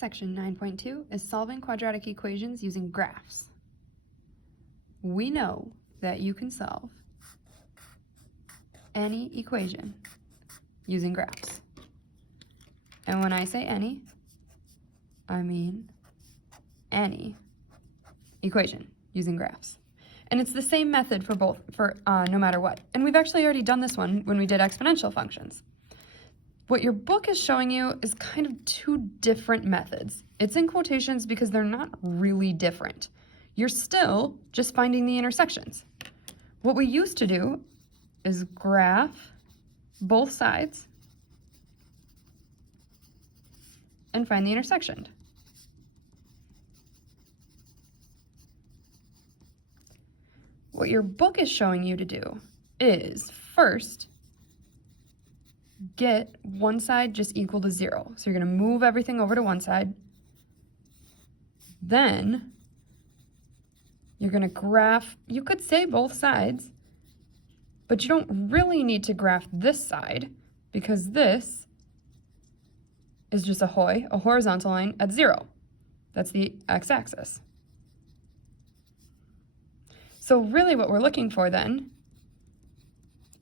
Section 9.2 is solving quadratic equations using graphs. We know that you can solve any equation using graphs. And when I say any, I mean any equation using graphs. And it's the same method for both, no matter what. And we've actually already done this one when we did exponential functions. What your book is showing you is kind of two different methods. It's in quotations because they're not really different. You're still just finding the intersections. What we used to do is graph both sides and find the intersection. What your book is showing you to do is first get one side just equal to 0. So you're going to move everything over to one side. Then you're going to graph, you could say both sides, but you don't really need to graph this side because this is just a horizontal line at 0. That's the x-axis. So really what we're looking for then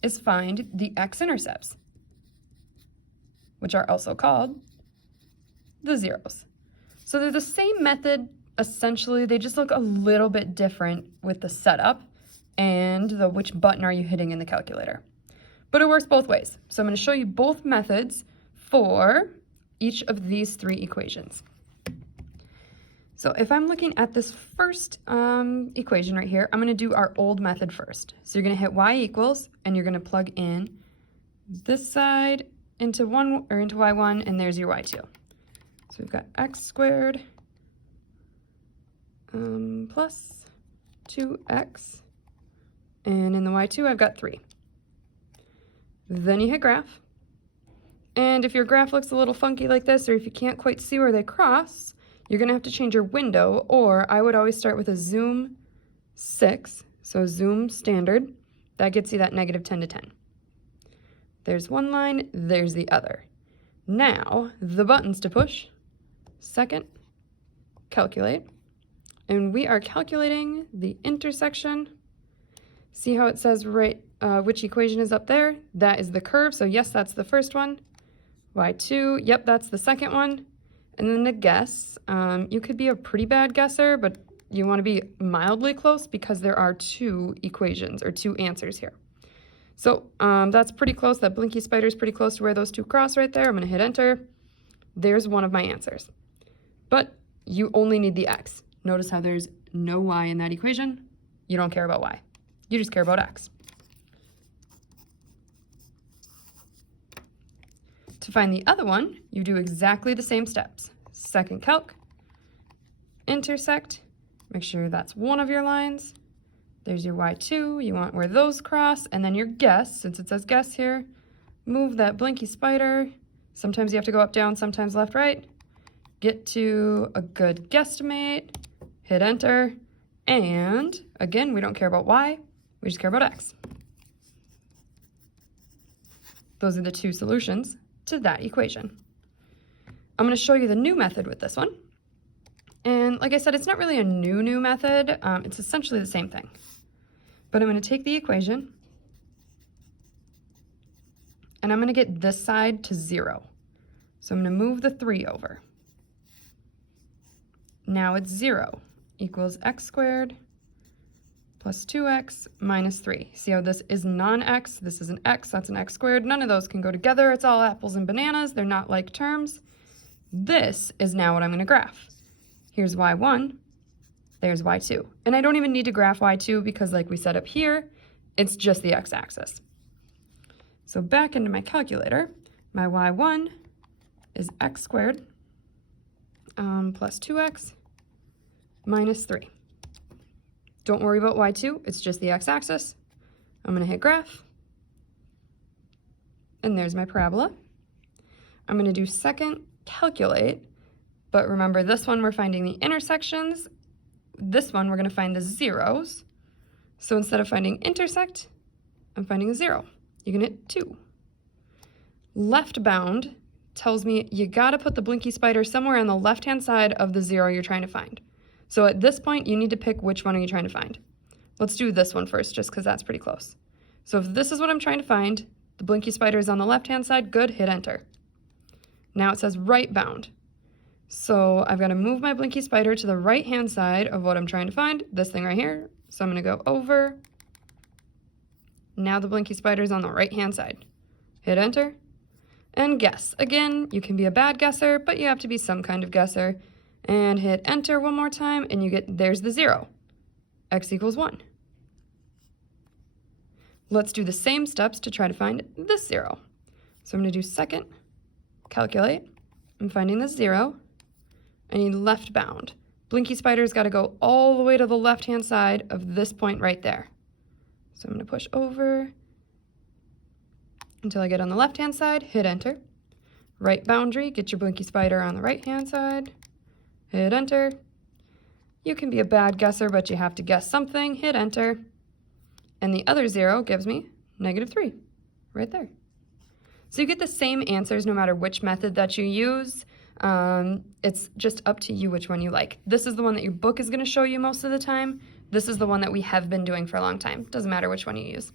is find the x-intercepts, which are also called the zeros. So they're the same method, essentially, they just look a little bit different with the setup and the which button are you hitting in the calculator. But it works both ways. So I'm going to show you both methods for each of these three equations. So if I'm looking at this first equation right here, I'm going to do our old method first. So you're going to hit y equals, and you're going to plug in this side into y1, and there's your y2. So we've got x squared plus 2x, and in the y2 I've got 3. Then you hit graph, and if your graph looks a little funky like this, or if you can't quite see where they cross, you're going to have to change your window, or I would always start with a zoom 6, so zoom standard. That gets you that negative 10 to 10. There's one line, there's the other. Now, the buttons to push. Second, calculate. And we are calculating the intersection. See how it says right which equation is up there? That is the curve, so yes, that's the first one. y2, yep, that's the second one. And then the guess, you could be a pretty bad guesser, but you want to be mildly close because there are two equations, or two answers here. So that's pretty close. That blinky spider is pretty close to where those two cross right there. I'm going to hit enter. There's one of my answers. But you only need the x. Notice how there's no y in that equation. You don't care about y. You just care about x. To find the other one, you do exactly the same steps. Second calc, intersect, make sure that's one of your lines. There's your y2, you want where those cross, and then your guess, since it says guess here, move that blinky spider. Sometimes you have to go up, down, sometimes left, right. Get to a good guesstimate, hit enter, and again, we don't care about y, we just care about x. Those are the two solutions to that equation. I'm going to show you the new method with this one. And like I said, it's not really a new method. It's essentially the same thing. But I'm going to take the equation, and I'm going to get this side to 0. So I'm going to move the 3 over. Now it's 0 equals x squared plus 2x minus 3. See how this is non-x, this is an x, that's an x squared. None of those can go together. It's all apples and bananas. They're not like terms. This is now what I'm going to graph. Here's y1, there's y2. And I don't even need to graph y2 because like we set up here, it's just the x-axis. So back into my calculator, my y1 is x squared plus 2x minus 3. Don't worry about y2, it's just the x-axis. I'm going to hit graph, and there's my parabola. I'm going to do second calculate, but remember this one we're finding the intersections, this one we're going to find the zeros. So instead of finding intersect, I'm finding a 0. You can hit 2. Left bound tells me you gotta put the blinky spider somewhere on the left-hand side of the 0 you're trying to find. So at this point, you need to pick which one are you trying to find. Let's do this one first, just because that's pretty close. So if this is what I'm trying to find, the blinky spider is on the left-hand side, good, hit enter. Now it says right bound. So I've got to move my blinky spider to the right-hand side of what I'm trying to find, this thing right here. So I'm going to go over. Now the blinky spider is on the right-hand side. Hit enter. And guess. Again, you can be a bad guesser, but you have to be some kind of guesser. And hit enter one more time, and you get, there's the 0. X equals 1. Let's do the same steps to try to find this 0. So I'm going to do second, calculate. I'm finding this 0. I need left bound. Blinky spider's got to go all the way to the left-hand side of this point right there. So I'm going to push over until I get on the left-hand side, hit enter. Right boundary, get your blinky spider on the right-hand side, hit enter. You can be a bad guesser, but you have to guess something, hit enter. And the other 0 gives me -3, right there. So you get the same answers no matter which method that you use. It's just up to you which one you like. This is the one that your book is going to show you most of the time. This is the one that we have been doing for a long time. Doesn't matter which one you use.